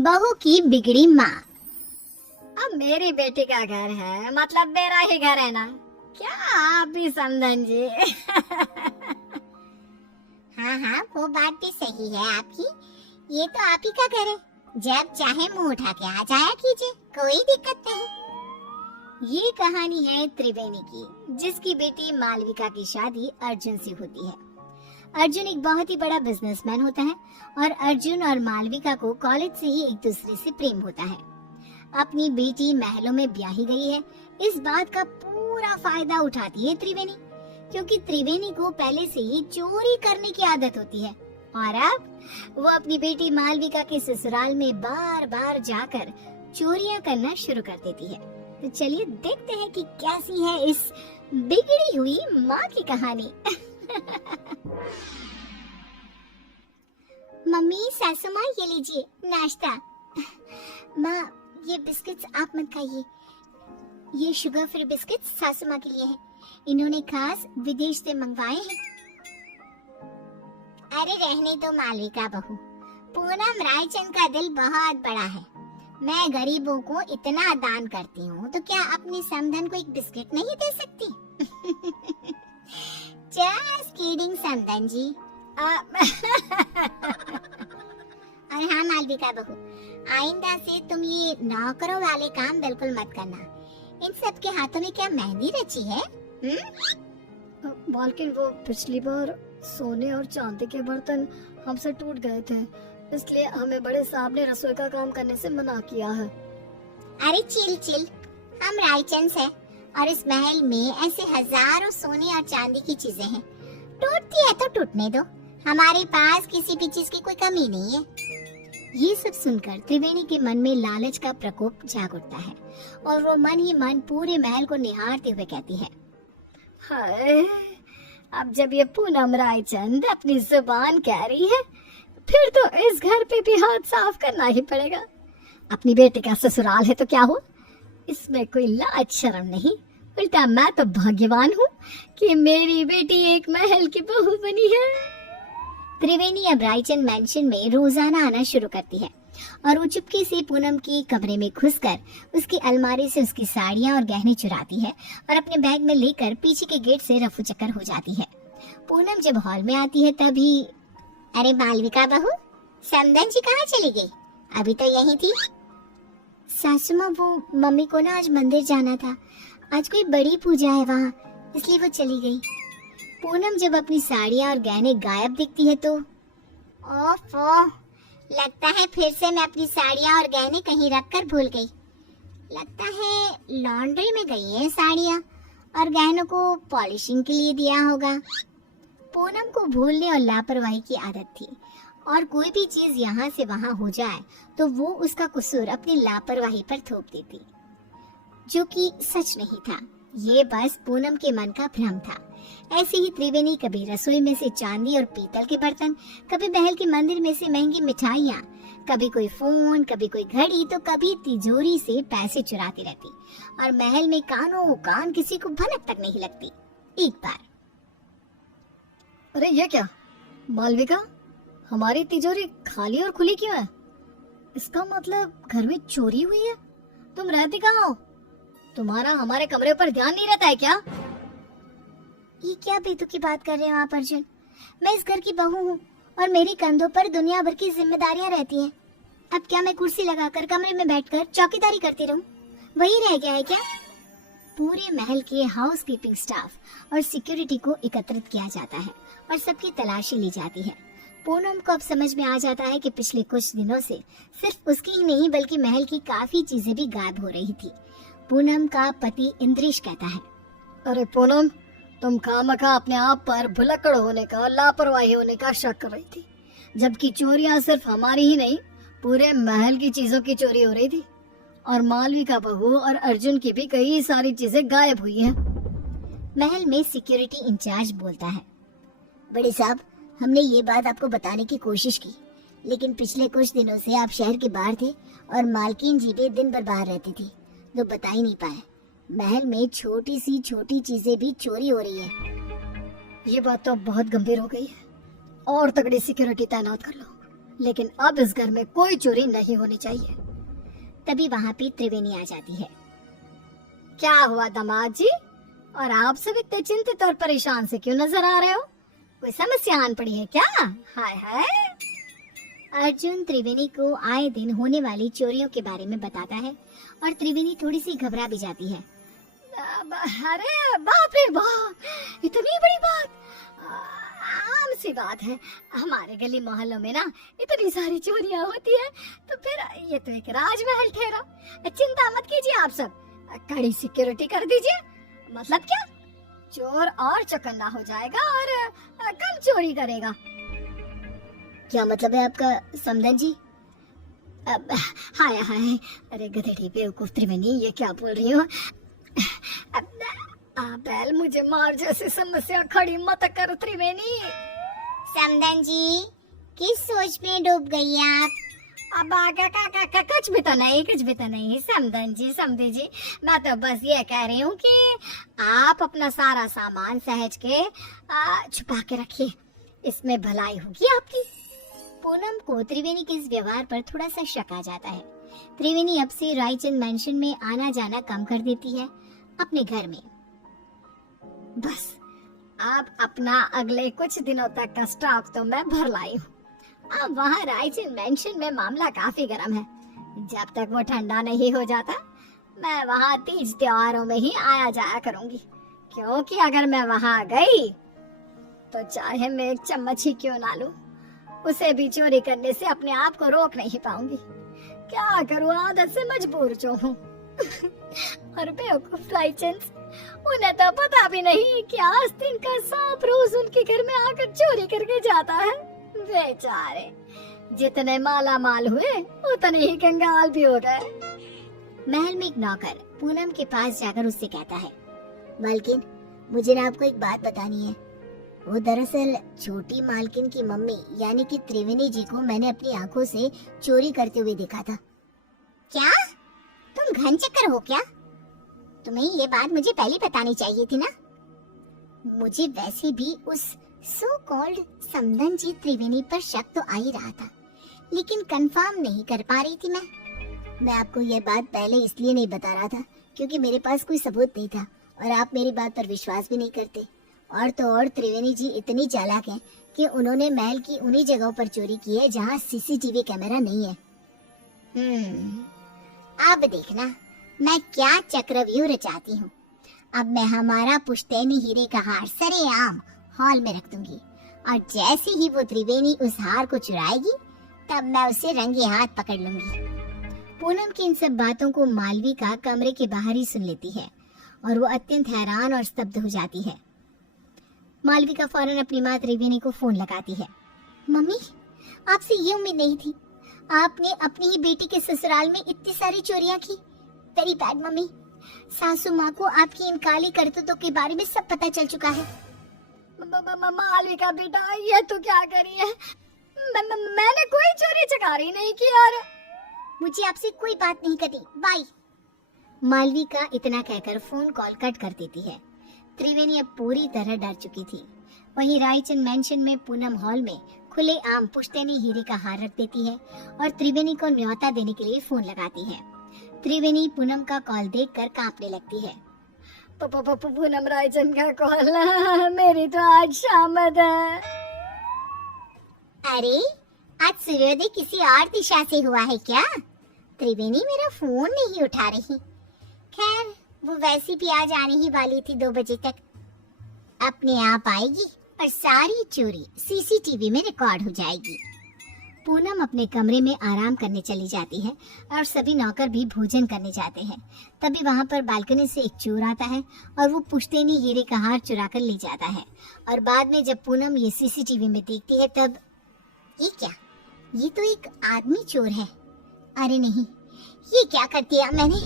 बहू की बिगड़ी माँ। अब मेरी बेटी का घर है, मतलब मेरा ही घर है ना। क्या आप भी समझन जी? हाँ हाँ, वो बात भी सही है आपकी। ये तो आप ही का घर है, जब चाहे मुंह उठा के आ जाया कीजिए, कोई दिक्कत नहीं। ये कहानी है त्रिवेणी की, जिसकी बेटी मालविका की शादी अर्जुन से होती है। अर्जुन एक बहुत ही बड़ा बिजनेसमैन होता है और अर्जुन और मालविका को कॉलेज से ही एक दूसरे से प्रेम होता है। अपनी बेटी महलों में ब्याही गई है, इस बात का पूरा फायदा उठाती है त्रिवेणी, क्योंकि त्रिवेणी को पहले से ही चोरी करने की आदत होती है। और अब वो अपनी बेटी मालविका के ससुराल में बार बार जाकर चोरियां करना शुरू कर देती है। तो चलिए देखते हैं कि कैसी है इस बिगड़ी हुई माँ की कहानी। मम्मी, सासू माँ, ये लीजिए नाश्ता। माँ, ये बिस्किट्स आप मत खाइए, ये शुगर फ्री बिस्किट्स सासू माँ के लिए हैं। इन्होंने खास विदेश से मंगवाए हैं। अरे रहने दो मालविका बहू, पूनम रायचंद का दिल बहुत बड़ा है। मैं गरीबों को इतना दान करती हूँ, तो क्या अपनी समधन को एक बिस्किट नहीं दे सकती? जस्ट किडिंग समधन जी। और हाँ मालविका बहू, आइंदा से तुम ये नौकरों वाले काम बिल्कुल मत करना। इन सब के हाथों में क्या मेहंदी रची है? मालकिन, वो पिछली बार सोने और चांदी के बर्तन हमसे टूट गए थे, इसलिए हमें बड़े साहब ने रसोई का काम करने से मना किया है। अरे चिल चिल, हम रायचंद हैं और इस महल में ऐसे हजारों सोने और चांदी की चीजें हैं। टूटती है तो टूटने दो, हमारे पास किसी भी चीज की कोई कमी नहीं है। ये सब सुनकर त्रिवेणी के मन में लालच का प्रकोप जाग उठता है और वो मन ही मन पूरे महल को निहारते हुए कहती है, हाय, अब जब ये पूनम रायचंद अपनी जुबान कह रही है, फिर तो इस घर पे भी हाथ साफ करना ही पड़ेगा। अपनी बेटी का ससुराल है तो क्या हो, इसमें कोई लाज शर्म नहीं। उल्टा मैं तो भाग्यवान हूँ कि मेरी बेटी एक महल की बहू बनी है। त्रिवेणी अब रायचंद मैंशन में रोजाना आना शुरू करती है और वो चुपके से पूनम के कमरे में घुसकर उसकी अलमारी से उसकी साड़ियां और गहने चुराती है और अपने बैग में लेकर पीछे के गेट से रफू चक्कर हो जाती है। पूनम जब हॉल में आती है तभी, अरे मालविका बहू, समधन जी कहाँ चली गई? अभी तो यही थी। सासू माँ, वो मम्मी को ना आज मंदिर जाना था, आज कोई बड़ी पूजा है वहाँ, इसलिए वो चली गई। पूनम जब अपनी साड़ियाँ और गहने गायब दिखती है तो, ओफो, लगता है फिर से मैं अपनी साड़ियाँ और गहने कहीं रखकर भूल गई। लगता है लॉन्ड्री में गई है साड़ियाँ और गहनों को पॉलिशिंग के लिए दिया होगा। पूनम को भूलने और लापरवाही की आदत थी और कोई भी चीज यहाँ से वहाँ हो जाए तो वो उसका कसूर अपनी लापरवाही पर थोप देती, जो कि सच नहीं था। ये बस पूनम के मन का भ्रम था। ऐसे ही त्रिवेणी कभी रसोई में से चांदी और पीतल के बर्तन, कभी महल के मंदिर में से महंगी मिठाइयाँ, कभी कोई फोन, कभी कोई घड़ी, तो कभी तिजोरी से पैसे चुराती रहती और महल में कानों कान किसी को भनक तक नहीं लगती। एक बार, अरे ये क्या मालविका, हमारी तिजोरी खाली और खुली क्यों है? इसका मतलब घर में चोरी हुई है। तुम रहती कहाँ हो? तुम्हारा हमारे कमरे पर ध्यान नहीं रहता है क्या? ये क्या बेतुकी बात कर रहे हो आप अर्जुन? मैं इस घर की बहू हूँ और मेरी कंधों पर दुनिया भर की जिम्मेदारियाँ रहती हैं। अब क्या मैं कुर्सी लगाकर कमरे में बैठकर चौकीदारी करती रहूं? वही रह गया है क्या? पूरे महल के हाउस कीपिंग स्टाफ और सिक्योरिटी को एकत्रित किया जाता है और सबकी तलाशी ली जाती है। पूनम को अब समझ में आ जाता है कि पिछले कुछ दिनों से सिर्फ उसकी ही नहीं बल्कि महल की काफी चीजें भी गायब हो रही थी। पूनम का पति इंद्रेश कहता है, अरे पूनम, तुम खामखा अपने आप पर भुलक्कड़ होने का, लापरवाही होने का शक कर रही थी, जबकि चोरियां सिर्फ हमारी ही नहीं, पूरे महल की चीजों की चोरी हो रही थी और मालविका बहू और अर्जुन की भी कई सारी चीजें गायब हुई हैं। महल में सिक्योरिटी इंचार्ज बोलता है, बड़े साहब, हमने ये बात आपको बताने की कोशिश की, लेकिन पिछले कुछ दिनों से आप शहर के बाहर थे और मालकिन जी भी दिन भर बाहर रहती थी, तो बता ही नहीं पाए। महल में छोटी सी छोटी चीजें भी चोरी हो रही है। ये बात तो बहुत गंभीर हो गई है और तगड़ी सिक्योरिटी तैनात कर लो। लेकिन अब इस घर में कोई चोरी नहीं होनी चाहिए। तभी वहाँ पे त्रिवेणी आ जाती है। क्या हुआ दामाद जी, और आप सब इतने चिंतित और परेशान से क्यों नजर आ रहे हो? कोई समस्या आन पड़ी है क्या? हाय हाय। अर्जुन त्रिवेणी को आए दिन होने वाली चोरियों के बारे में बताता है और त्रिवेणी थोड़ी सी घबरा भी जाती है। अरे बाप रे बाप, इतनी बड़ी बात! आम सी बात है, हमारे गली मोहल्लों में ना इतनी सारी चोरियां होती है, तो फिर ये तो एक राजमहल ठहरा। चिंता मत कीजिए आप सब, कड़ी सिक्योरिटी कर दीजिए। मतलब क्या, चोर और चौकन्ना हो जाएगा और कम चोरी करेगा। क्या मतलब है आपका समधन जी? हाय हाय, अरे गधेड़ी बेवकूफ त्रिवेणी, ये क्या बोल रही हो? बैल मुझे मार जैसी समस्या खड़ी मत कर त्रिवेणी। समधन जी, किस सोच में डूब गई आप? अब कुछ भी तो नहीं समधन जी, समझे जी, मैं तो बस ये कह रही हूँ कि आप अपना सारा सामान सहज के छुपा के रखिए, इसमें भलाई होगी आपकी। पूनम को त्रिवेणी के इस व्यवहार पर थोड़ा सा शक आ जाता है। त्रिवेणी अब से रायचंद मैंशन में आना जाना कम कर देती है अपने घर में। बस आप अपना अगले कुछ दिनों तक का स्टॉक तो मैं भर लाई हूँ। अब वहाँ रायचंद मैंशन में मामला काफी गर्म है। जब तक वो ठंडा नहीं हो जाता, मैं वहाँ तीज त्योहारों में ही आया जाया करूंगी, क्योंकि अगर मैं वहाँ गई तो चाहे मैं एक चम्मच ही क्यों ना लूं, उसे भी चोरी करने से अपने आप को रोक नहीं पाऊंगी। क्या करूँ, आदत से मजबूर जो हूँ। और बेवकूफ रायचंद, उन्हें तो पता भी नहीं कि आस्तीन का सांप रोज उनके घर में आकर चोरी करके जाता है। बेचारे जितने माला माल हुए उतने ही कंगाल भी हो गए। महल में एक नौकर पूनम के पास जाकर उससे कहता है, मालकिन, मुझे ना आपको एक बात बतानी है। वो दरअसल छोटी मालकिन की मम्मी यानी कि त्रिवेणी जी को मैंने अपनी आंखों से चोरी करते हुए देखा था। क्या? तुम घन चक्कर हो क्या? तुम्हें ये बात मुझे पहले बतानी चाहिए थी ना। मुझे वैसे भी उस सो कॉल्ड समधन जी त्रिवेणी पर शक तो आ ही रहा था, लेकिन कंफर्म नहीं कर पा रही थी मैं आपको ये बात पहले इसलिए नहीं बता रहा था क्योंकि मेरे पास कोई सबूत नहीं था और आप मेरी बात पर विश्वास भी नहीं करते। और तो और त्रिवेणी जी इतनी चालाक हैं कि उन्होंने महल की उन्हीं जगहों पर चोरी की है जहाँ सीसीटीवी कैमरा नहीं है। अब देखना मैं क्या चक्रव्यूह रचाती हूँ। अब मैं हमारा पुश्तैनी हीरे का हार सरेआम हॉल में रख दूंगी और जैसे ही वो त्रिवेणी उस हार को चुराएगी तब मैं उसे रंगे हाथ पकड़ लूंगी। पूनम की इन सब बातों को मालविका कमरे के बाहर ही सुन लेती है और वो अत्यंत हैरान और स्तब्ध हो जाती है। मालविका फौरन अपनी माँ त्रिवेणी को फोन लगाती है। मम्मी, आपसे ये उम्मीद नहीं थी। आपने अपनी ही बेटी के ससुराल में इतनी सारी चोरियां की। Very bad mummy. सासू माँ को आपकी इन काली करतूतों के बारे में सब पता चल चुका है। मालविका बेटा, ये तो क्या करी है? मैंने कोई चोरी चकारी नहीं की यार। मुझे आपसे कोई बात नहीं करनी, बाय। मालविका इतना कहकर फोन कॉल कट कर देती है। त्रिवेणी अब पूरी तरह डर चुकी थी। वहीं रायचंद मैंशन में पूनम हॉल में खुले आम पुश्तैनी हीरे का हार रख देती है और त्रिवेणी को न्योता देने के लिए फोन लगाती है। त्रिवेणी पूनम का कॉल देखकर कांपने लगती है। पूनम, रायचंद का कॉल, मेरी तो आज शामत है। अरे, आज सूर्योदय किसी और दिशा से हुआ है क्या? त्रिवेणी मेरा फोन नहीं उठा रही। खैर, वो वैसी भी आज आने ही वाली थी 2 बजे तक। अपने आप आएगी और सारी चोरी सीसीटीवी में रिकॉर्ड हो जाएगी। पूनम अपने कमरे में आराम करने चली जाती है और सभी नौकर भी भोजन करने जाते हैं। तभी वहाँ पर बालकनी से एक चोर आता है और वो पुश्तैनी हीरे का हार चुरा कर ले जाता है। और बाद में जब पूनम ये सीसीटीवी में देखती है तब ये क्या? ये तो एक आदमी चोर है। अरे नहीं, ये क्या कर दिया मैंने?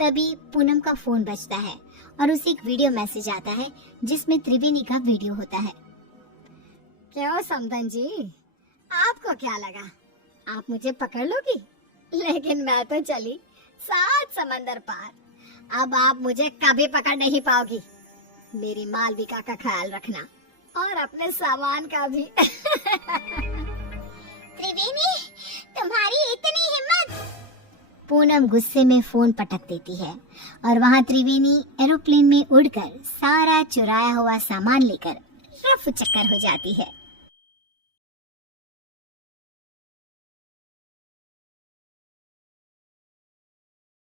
तभी पूनम का फोन बजता है और उसे एक वीडियो मैसेज आता है जिसमें त्रिवेणी का वीडियो होता है। क्यों समधन जी, आपको क्या लगा आप मुझे पकड़ लोगी? लेकिन मैं तो चली 7 समंदर पार। अब आप मुझे कभी पकड़ नहीं पाओगी। मेरी मालविका का ख्याल रखना और अपने सामान का भी। त्रिवेणी, तुम्हारी इतनी हिम्मत! पूनम गुस्से में फोन पटक देती है और वहाँ त्रिवेणी एरोप्लेन में उड़कर सारा चुराया हुआ सामान लेकर रफू चक्कर हो जाती है।